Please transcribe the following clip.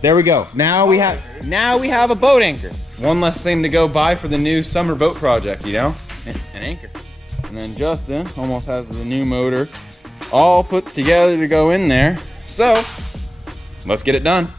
There we go. Now we have a boat anchor. One less thing to go buy for the new summer boat project, you know? An anchor. And then Justin almost has the new motor all put together to go in there. So, let's get it done.